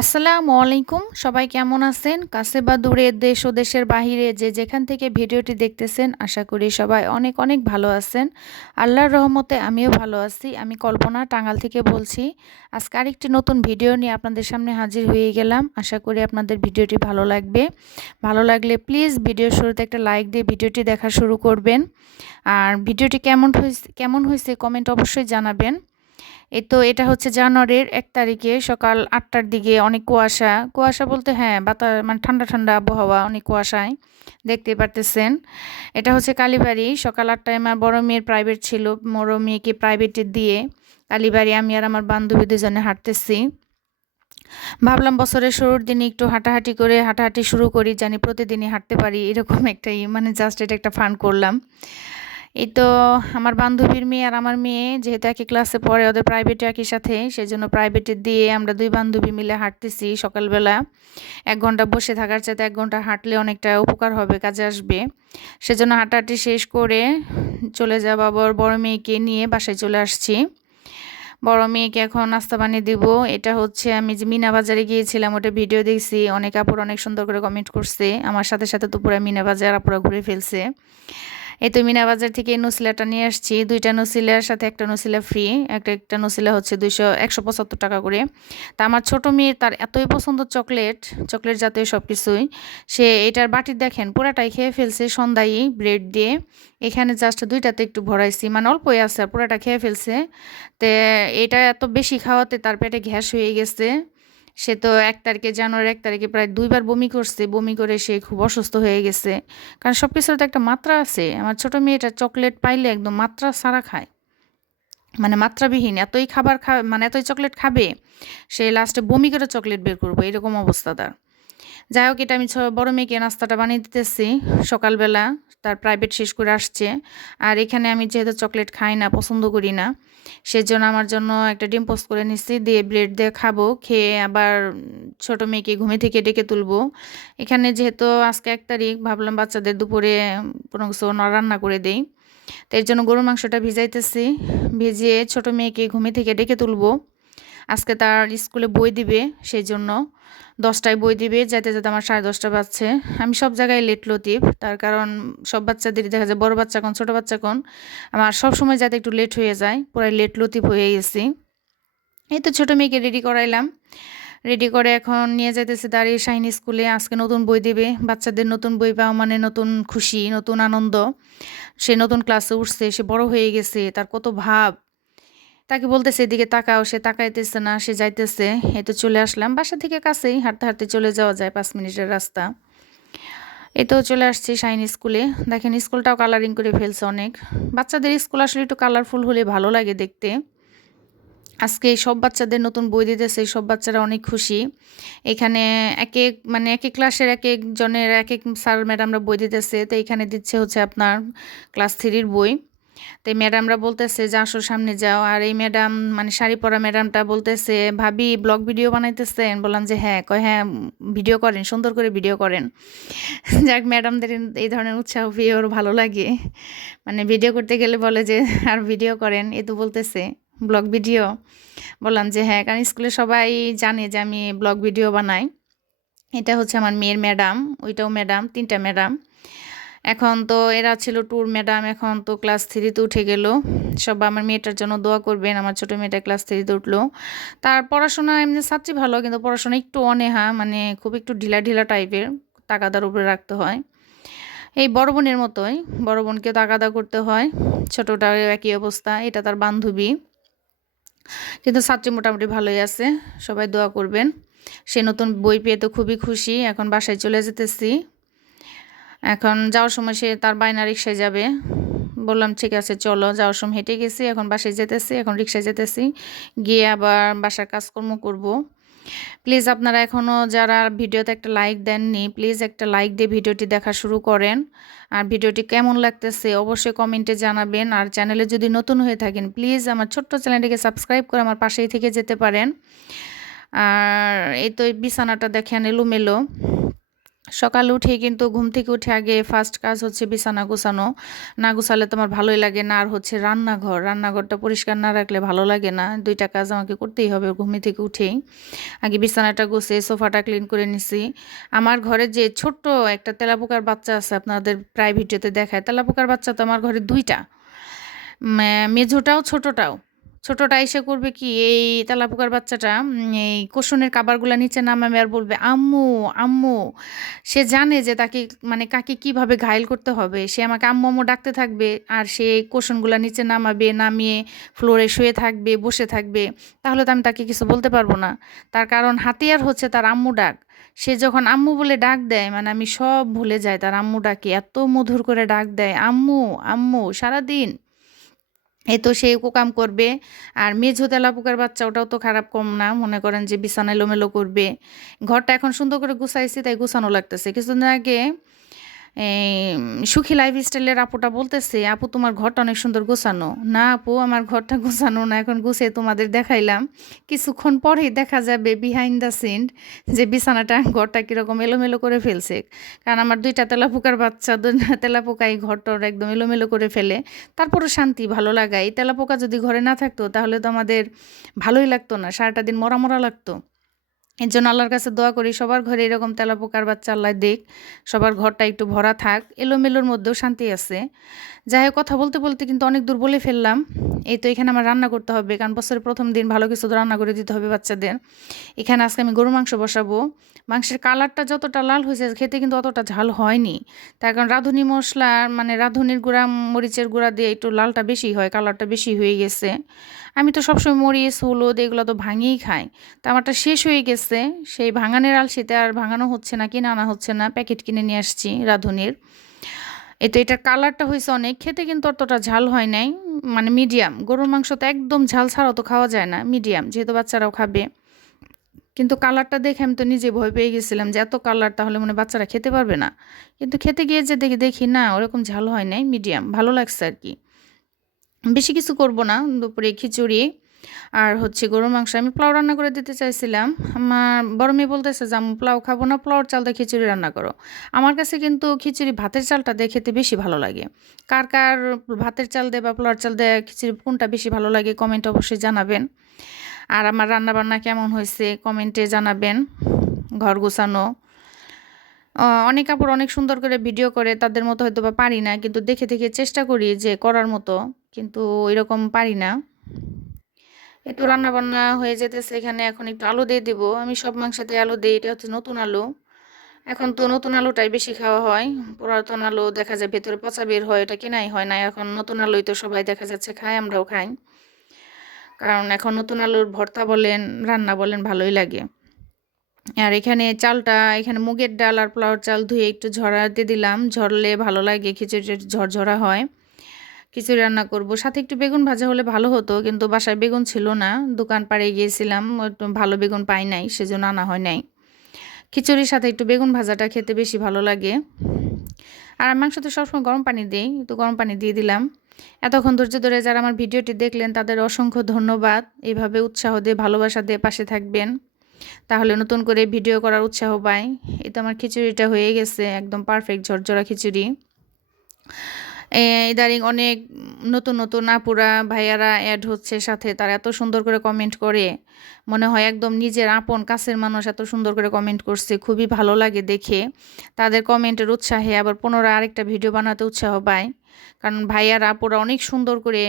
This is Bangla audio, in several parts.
আসসালামু আলাইকুম। সবাই কেমন আছেন? কাছে বা দূরে দেশ ও দেশের বাহিরে যে যেখান থেকে ভিডিওটি দেখতেছেন, আশা করি সবাই অনেক অনেক ভালো আছেন। আল্লাহর রহমতে আমিও ভালো আছি। আমি কল্পনা টাঙ্গাল থেকে বলছি। আজকে আরেকটি নতুন ভিডিও নিয়ে আপনাদের সামনে হাজির হয়ে গেলাম। আশা করি আপনাদের ভিডিওটি ভালো লাগবে। ভালো লাগলে প্লিজ ভিডিও শুরুতে একটা লাইক দিয়ে ভিডিওটি দেখা শুরু করবেন। আর ভিডিওটি কেমন হয়েছে কেমন হয়েছে কমেন্ট অবশ্যই জানাবেন। এই তো এটা হচ্ছে জানুয়ারির এক তারিখে সকাল আটটার দিকে অনেক কুয়াশা। কুয়াশা বলতে হ্যাঁ বাতাস মানে ঠান্ডা ঠান্ডা আবহাওয়া অনেক কুয়াশায় দেখতে পারতেছেন। এটা হচ্ছে কালীবাড়ি, সকাল আটটায় আমার বড় মেয়ের প্রাইভেট ছিল। বড় মেয়েকে প্রাইভেটে দিয়ে কালীবাড়ি আমি আর আমার বান্ধবী দুজনে হাঁটতেছি। ভাবলাম বছরের শুরুর দিনে একটু হাঁটাহাঁটি করে হাঁটাহাঁটি শুরু করি, জানি প্রতিদিনই হাঁটতে পারি। এরকম একটা মানে জাস্ট এটা একটা ফান করলাম। এই তো আমার বান্ধবীর মেয়ে আর আমার মেয়ে যেহেতু একই ক্লাসে পড়ে, ওদের প্রাইভেটে একই সাথে সেই জন্য প্রাইভেটে দিয়ে আমরা দুই বান্ধবী মিলে হাঁটতেছি সকালবেলা। এক ঘণ্টা বসে থাকার চাইতে এক ঘণ্টা হাঁটলে অনেকটা উপকার হবে, কাজে আসবে। সেজন্য হাঁটাহাঁটি শেষ করে চলে যাব আবার বড় মেয়েকে নিয়ে বাসায় চলে আসছি। বড় মেয়েকে এখন নাস্তা বানিয়ে দিব। এটা হচ্ছে আমি যে মিনা বাজারে গিয়েছিলাম, ওটা ভিডিও দেখছি। অনেক আপুর অনেক সুন্দর করে কমেন্ট করছে। আমার সাথে সাথে তো পুরো মিনা বাজার আপুরা ঘুরে ফেলছে। এই তো মিনা বাজার থেকে এই নসিলাটা নিয়ে আসছি। দুইটা নসিলার সাথে একটা নসিলা ফ্রি একটা একটা নসিলা হচ্ছে দুইশো, একশো পঁচাত্তর টাকা করে। তা আমার ছোটো মেয়ের তার এতই পছন্দ চকলেট চকলেট জাতীয় সব কিছুই সে এটার বাটি দেখেন, পুরাটাই খেয়ে ফেলছে সন্ধ্যায় ব্রেড দিয়ে। এখানে জাস্ট দুইটাতে একটু ভরাইছি। মানে অল্পই আছে, আর পুরাটা খেয়ে ফেলছে। তে এটা এত বেশি খাওয়াতে তার পেটে গ্যাস হয়ে গেছে। সে তো এক তারিখে জানুয়ারি, এক তারিখে প্রায় দুইবার বমি করছে। বমি করে সে খুব অসুস্থ হয়ে গেছে। কারণ সব কিছুর তো একটা মাত্রা আছে। আমার ছোটো মেয়েটা চকলেট পাইলে একদম মাত্রা সারা খায়। মানে মাত্রাবিহীন। এতই খাবার খা মানে এতই চকলেট খাবে, সে লাস্টে বমি করে চকলেট বের করব। এরকম অবস্থা তার। যাই হোক, এটা আমি বড় মেয়েকে নাস্তাটা বানিয়ে দিতেছি। সকালবেলা তার প্রাইভেট শেষ করে আসছে। আর এখানে আমি যেহেতু চকলেট খাই না, পছন্দ করি না সেজন্য আমার জন্য একটা ডিম পোস্ট করে নিচ্ছি দিয়ে ব্রেড দিয়ে খাব, খেয়ে আবার ছোট মেয়েকে ঘুমে থেকে ডেকে তুলবো। এখানে যেহেতু আজকে এক তারিখ, ভাবলাম বাচ্চাদের দুপুরে কোনো কিছু রান্না করে দেই। তো এর জন্য গরুর মাংসটা ভিজাইতেছি, ভিজিয়ে ছোট মেয়েকে ঘুমে থেকে ডেকে তুলবো। আজকে তার স্কুলে বই দিবে সেই জন্য দশটায় বই দিবে যাতে যাতে আমার সাড়ে দশটা বাজছে। আমি সব জায়গায় লেট লতিফ, তার কারণ সব বাচ্চাদের দেখা যায় বড় বাচ্চা কোন, ছোটো বাচ্চা কোন, আমার সব সময় যাতে একটু লেট হয়ে যায়, পুরাই লেট লতিফ হয়ে গেছি। এই তো ছোটো মেয়েকে রেডি করাইলাম। রেডি করে এখন নিয়ে যাইতেছে দাঁড়িয়ে শাহিন স্কুলে, আজকে নতুন বই দেবে। বাচ্চাদের নতুন বই পাওয়া মানে নতুন খুশি, নতুন আনন্দ। সে নতুন ক্লাসে উঠছে, সে বড় হয়ে গেছে, তার কত ভাব। তাকে বলতেছে, এদিকে তাকাও, সে তাকাইতেছে না, সে যাইতেছে। এই তো চলে আসলাম। বাসা থেকে কাছেই হাঁটতে হাঁটতে চলে যাওয়া যায় পাঁচ মিনিটের রাস্তা। এই তো চলে আসছি শাইন স্কুলে। দেখেন স্কুলটাও কালারিং করে ফেলছে অনেক। বাচ্চাদের স্কুল আসলে একটু কালারফুল হলে ভালো লাগে দেখতে। আজকে সব বাচ্চাদের নতুন বই দিতেছে সব বাচ্চারা অনেক খুশি। এখানে এক এক মানে এক এক ক্লাসের এক একজনের এক এক স্যার ম্যাডামরা বই দিতেছে। তো এখানে দিচ্ছে হচ্ছে আপনার ক্লাস থ্রির বই। তো ম্যাডামরা বলতেছে যে আসো সামনে যাও। আর এই ম্যাডাম মানে শাড়ি পরা ম্যাডামটা বলতেছে, ভাবি, ব্লগ ভিডিও বানাইতেছেন? বললাম যে হ্যাঁ। কয় হ্যাঁ ভিডিও করেন, সুন্দর করে ভিডিও করেন। যাক, ম্যাডামদের এই ধরনের উৎসাহ পেয়ে ওর ভালো লাগে। মানে ভিডিও করতে গেলে বলে যে, আর ভিডিও করেন? এ তো বলতেছে, ব্লগ ভিডিও? বললাম যে হ্যাঁ। কারণ স্কুলে সবাই জানে যে, আমি ব্লগ ভিডিও বানাই। এটা হচ্ছে আমার মেয়ের ম্যাডাম, ওইটাও ম্যাডাম, তিনটা ম্যাডাম। এখন তো এরা ছিল ট্যুর ম্যাডাম এখন তো ক্লাস থ্রিতে উঠে গেল। সব আমার মেয়েটার জন্য দোয়া করবেন, আমার ছোটো মেয়েটা ক্লাস থ্রিতে উঠল। তার পড়াশোনা এমনি ছাত্রী ভালো, কিন্তু পড়াশোনা একটু অনেহা মানে খুব একটু ঢিলা ঢিলা টাইপের তাকাদার উপরে রাখতে হয়। এই বড় বোনের মতোই, বড় বোনকে তাকাদা করতে হয়, ছোটোটাও একই অবস্থা, এটা তার বান্ধবী। কিন্তু ছাত্রী মোটামুটি ভালোই আছে, সবাই দোয়া করবেন। সে নতুন বই পেয়ে তো খুবই খুশি, এখন বাসায় চলে যেতেছি। এখন যাওয়ার সময় সে তার বায়না রিক্সায় যাবে। বললাম, ঠিক আছে, চলো। যাওয়ার সময় হেঁটে গেছি, এখন বাসায় যেতেছি, এখন রিক্সায় যেতেছি। গিয়ে আবার বাসার কাজকর্ম করব। প্লিজ, আপনারা এখনও যারা ভিডিওতে একটা লাইক দেননি, প্লিজ একটা লাইক দিয়ে ভিডিওটি দেখা শুরু করেন। আর ভিডিওটি কেমন লাগতেছে অবশ্যই কমেন্টে জানাবেন। আর চ্যানেলে যদি নতুন হয়ে থাকেন, প্লিজ আমার ছোট্ট চ্যানেলটিকে সাবস্ক্রাইব করে আমার পাশেই থেকে যেতে পারেন। আর এই তো বিছানাটা দেখেন এলোমেলো। সকালে উঠে কিন্তু ঘুম থেকে উঠে আগে ফার্স্ট কাজ হচ্ছে বিছানা গোছানো। না গোছালে তোমার ভালোই লাগে না, আর হচ্ছে রান্নাঘর। রান্নাঘরটা পরিষ্কার না রাখলে ভালো লাগে না। দুইটা কাজ আমাকে করতেই হবে ঘুমি থেকে উঠেই। আগে বিছানাটা গুছে, সোফাটা ক্লিন করে নিছি। আমার ঘরে যে ছোট্ট একটা তেলাপোকার বাচ্চা আছে আপনাদের প্রায় ভিডিওতে দেখায়। তেলাপোকার বাচ্চা তো আমার ঘরে দুইটা। মেঝোটাও ছোটোটাও। ছোটটা এসে করবে কি, এই তেলাপোকার বাচ্চাটা এই কোষণের কাবারগুলো নিচে নামাবে আর বলবে, আম্মু আম্মু। সে জানে যে তাকে মানে কাকে কীভাবে ঘায়ল করতে হবে। সে আমাকে আম্মু আম্মু ডাকতে থাকবে আর সে কোষণগুলো নিচে নামাবে, নামিয়ে ফ্লোরে শুয়ে থাকবে, বসে থাকবে। তাহলে তো আমি তাকে কিছু বলতে পারব না। তার কারণ হাতিয়ার হচ্ছে তার আম্মু ডাক। সে যখন আম্মু বলে ডাক দেয় মানে আমি সব ভুলে যাই তার আম্মু ডাকে। এত মধুর করে ডাক দেয়, আম্মু আম্মু, সারাদিন এ তো সে কাম করবে। আর মেঝো তেলা পোকার বাচ্চা ওটাও তো খারাপ কম না। মনে করেন যে বিছানায় লোমেলো করবে। ঘরটা এখন সুন্দর করে গুছাইছি, তাই গুছানো লাগতেছে। কিছুদিন আগে সুখী লাইফ স্টাইলের আপুটা বলতেছে, আপু, তোমার ঘরটা অনেক সুন্দর গোছানো। না, আপু, আমার ঘরটা গোছানো না, এখন গুছে তোমাদের দেখাইলাম। কিছুক্ষণ পরেই দেখা যাবে বিহাইন্ড দ্য সিন যে বিছানাটা, ঘরটা কীরকম এলোমেলো করে ফেলছে। কারণ আমার দুইটা তেলাপোকার বাচ্চা তেলাপোকা এই ঘরটার একদম এলোমেলো করে ফেলে। তারপরও শান্তি, ভালো লাগায় এই তেলাপোকা যদি ঘরে না থাকতো, তাহলে তো আমাদের ভালোই লাগতো না, সারাটা দিন মরা মরা লাগতো। এর জন্য আল্লাহর কাছে দোয়া করি, সবার ঘরে এরকম তেলাপোকার বাচ্চা আল্লাহ দেখ সবার ঘরটা একটু ভরা থাক, এলোমেলোর মধ্যেও শান্তি আছে। যাই হোক, কথা বলতে বলতে কিন্তু অনেক দূর বলে ফেললাম। এই তো এখানে আমার রান্না করতে হবে, কারণ বছরের প্রথম দিন ভালো কিছু রান্না করে দিতে হবে বাচ্চাদের। এখানে আজকে আমি গরু মাংস বসাবো। মাংসের কালারটা যতটা লাল হয়েছে, খেতে কিন্তু অতটা ঝাল হয়নি। তার কারণ রাঁধুনি মশলা মানে রাঁধুনির গুঁড়া, মরিচের গুঁড়া দিয়ে একটু লালটা বেশি হয়, কালারটা বেশি হয়ে গেছে। আমি তো সবসময় মরিচ, হলুদ এগুলো তো ভাঙিয়েই খাই। তা আমারটা শেষ হয়ে গেছে। সেই ভাঙানের আলসিতে আর ভাঙানো হচ্ছে না, কিনে আনা হচ্ছে না। প্যাকেট কিনে নিয়ে আসছি রাঁধুনির। এতে এটার কালারটা হয়েছে অনেক। খেতে কিন্তু অতটা ঝাল হয় নাই। মানে মিডিয়াম গরুর মাংস তো একদম ঝাল ছাড়াও তো খাওয়া যায় না। মিডিয়াম যেহেতু বাচ্চারাও খাবে। কিন্তু কালারটা দেখে আমি তো নিজে ভয় পেয়ে গেছিলাম যে এত কালার তাহলে মনে বাচ্চারা খেতে পারবে না। কিন্তু খেতে গিয়ে যে দেখি দেখি না, ওরকম ঝাল হয় নাই। মিডিয়াম ভালো লাগছে আর কি। বেশি কিছু করব না, দুপুরে খিচুড়ি আর হচ্ছে গরুর মাংস। আমি পোলাও রান্না করে দিতে চাইছিলাম। আমার বড় মেয়ে বলতেছে যে আমি পোলাও খাব না, পোলাওর চাল দিয়ে খিচুড়ি রান্না করো। আমার কাছে কিন্তু খিচুড়ি ভাতের চালটা দিয়ে খেতে বেশি ভালো লাগে। কার কার ভাতের চাল দেয় বা পোলাওর চাল দেয় খিচুড়ি, কোনটা বেশি ভালো লাগে কমেন্ট অবশ্যই জানাবেন। আর আমার রান্নাবান্না কেমন হয়েছে কমেন্টে জানাবেন। ঘর গোছানো অনেক কাপড় অনেক সুন্দর করে ভিডিও করে, তাদের মতো হয়তো বা পারি না, কিন্তু দেখে দেখে চেষ্টা করি যে করার মতো, কিন্তু এরকম পারি না। একটু রান্না বান্না হয়ে যেতেছে, এখানে এখন একটু আলু দিয়ে দিব। আমি সব মাংসাতে আলু দিই, এটা হচ্ছে নতুন আলু। এখন তো নতুন আলুটাই বেশি খাওয়া হয়। পুরাতন আলু দেখা যায় ভেতরে পচা বের হয় এটা কেনাই হয় না। এখন নতুন আলুই তো সবাই দেখা যাচ্ছে খায়, আমরাও খাই। কারণ এখন নতুন আলুর ভর্তা বলেন, রান্না বলেন, ভালোই লাগে। আর এখানে চালটা, এখানে মুগের ডাল আর পোলাওর চাল ধুয়ে একটু ঝরাতে দিলাম। ঝরলে ভালো লাগে খিচুড়ি ঝরঝরা হয়। খিচুড়ি রান্না করব। সাথে একটু বেগুন ভাজা হলে ভালো হতো, কিন্তু বাসায় বেগুন ছিল না। দোকান পাড়ে গিয়েছিলাম, একটু ভালো বেগুন পাই নাই, সেজন্য আনা হয় নাই। খিচুড়ির সাথে একটু বেগুন ভাজাটা খেতে বেশি ভালো লাগে। আর মাংস তো সবসময় গরম পানি দিই একটু গরম পানি দিয়ে দিলাম। এতক্ষণ ধৈর্য ধরে যারা আমার ভিডিওটি দেখলেন, তাদের অসংখ্য ধন্যবাদ। এইভাবে উৎসাহ দিয়ে, ভালোবাসা দিয়ে পাশে থাকবেন। তাহলে নতুন করে ভিডিও করার উৎসাহ পাই। এই তো আমার খিচুড়িটা হয়ে গেছে, একদম পারফেক্ট ঝরঝরা খিচুড়ি। ইদারিং অনেক নতুন নতুন আপুরা, ভাইয়ারা অ্যাড হচ্ছে সাথে, তারা এত সুন্দর করে কমেন্ট করে। মনে হয় একদম নিজের আপন কাছের মানুষ এত সুন্দর করে কমেন্ট করছে, খুবই ভালো লাগে দেখে। তাদের কমেন্টের উৎসাহে আবার পুনরায় আরেকটা ভিডিও বানাতে উৎসাহ পায় কারণ ভাইয়ারা আপুরা অনেক সুন্দর করে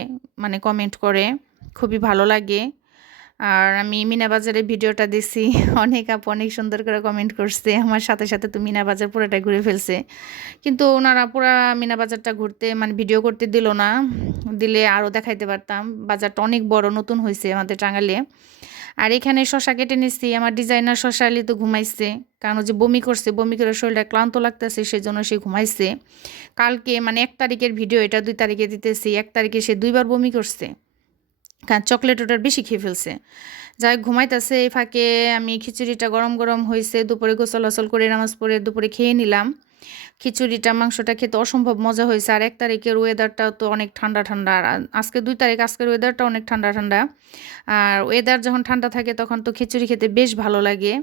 মানে কমেন্ট করে, খুবই ভালো লাগে। আর আমি মিনা বাজারের ভিডিওটা দেখছি অনেক আপু অনেক সুন্দর করে কমেন্ট করছে। আমার সাথে সাথে তো মিনা বাজার পুরোটা ঘুরে ফেলছে। কিন্তু ওনারা পুরা মিনা বাজারটা ঘুরতে মানে ভিডিও করতে দিল না। দিলে আরও দেখাইতে পারতাম। বাজারটা অনেক বড়, নতুন হয়েছে আমাদের টাঙ্গালে আর এখানে শশা কেটে নিচ্ছি আমার ডিজাইনার শশা আলি তো ঘুমাইছে। কারণ যে বমি করছে, বমি করে শরীরটা ক্লান্ত লাগতেছে, সেজন্য সে ঘুমাইছে। কালকে মানে এক তারিখের ভিডিও এটা দুই তারিখে দিতেছি। এক তারিখে সে দুইবার বমি করছে। কারণ চকলেট ওটার বেশি খেয়ে ফেলছে। যাই ঘুমাইতেছে এই ফাঁকে, আমি খিচুড়িটা গরম গরম হয়েছে দুপুরে গোসল আসল করে নামাজ পড়ে দুপুরে খেয়ে নিলাম। খিচুড়িটা, মাংসটা খেতে অসম্ভব মজা হয়েছে। আর এক তারিখের ওয়েদারটা তো অনেক ঠান্ডা ঠান্ডা। আর আজকে দুই তারিখ, আজকের ওয়েদারটা অনেক ঠান্ডা ঠান্ডা। আর ওয়েদার যখন ঠান্ডা থাকে, তখন তো খিচুড়ি খেতে বেশ ভালো লাগে।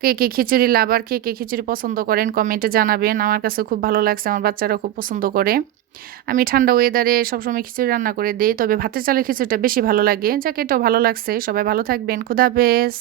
কে কে খিচুড়ি লাভার, কে কে খিচুড়ি পছন্দ করেন কমেন্টে জানাবেন। আমার কাছে খুব ভালো লাগছে, আমার বাচ্চারা খুব পছন্দ করে। আমি ঠান্ডা ওয়েদারে সবসময় খিচুড়ি রান্না করে দিই, তবে ভাতের চালের খিচুড়িটা বেশি ভালো লাগে। যাকে, এটাও ভালো লাগছে। সবাই ভালো থাকবেন। খুদাহাফেজ